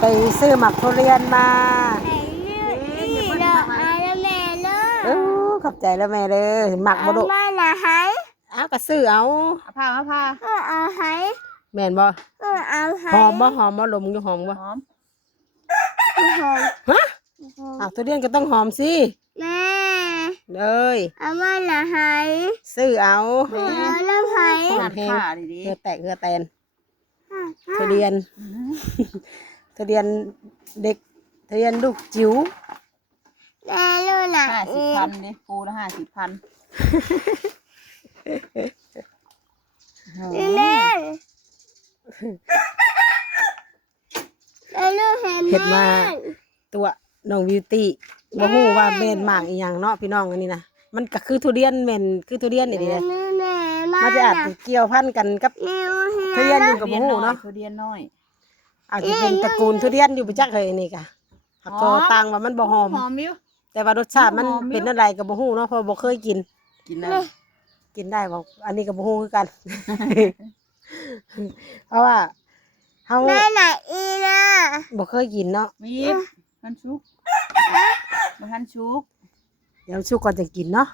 ไปซื้อหมักทุเรียนมาเออขอบใจแล้วแม่เลยหมักบ่ดุเอาก็ซื้อเอาผ้าแม่นบ่หอมบ่ลมอยู่หอมบ่หอมฮะเอาทุเรียนก็ต้องหอมสิแม่เลยเอามาละหาย ซื้อเอาแล้วหาย หอมแห้ง ดี เหือแตกเหือแตนทุเรียนทุเรียนเด็กทุเรียนลูกจิ๋ว แม่รู้ละ 50,000ดิปูละ50,000แม่ลูกเห็ดมาตัวน้องบิวตี้บ่ฮู้ว่าแม่นหมากอีหยังเนาะพี่น้องอันนี้นะมันก็คือทุเรียนแม่นคือทุเรียนนี่ดิมันจะอาจเกี่ยวพันกันกับทุเรียนอยู่กับบ่ฮู้เนาะ ทุเรียนน้อย อาจจะเป็นตระกูลทุเรียนอยู่ไปจักเฮ้ยนี่กะหักโตต่างว่ามันบ่หอม หอมอยู่ แต่ว่ารสชาติมันเป็นอะไรก็บ่ฮู้เนาะเพราะบ่เคยกิน กินได้ กินได้บ่อันนี้ก็บ่ฮู้คือกัน เพราะว่าเฮา แม่ไหนอีนะ บ่เคยกินเนาะ มีทันชุก เดี๋ยวชุกก่อนจะกินเนาะ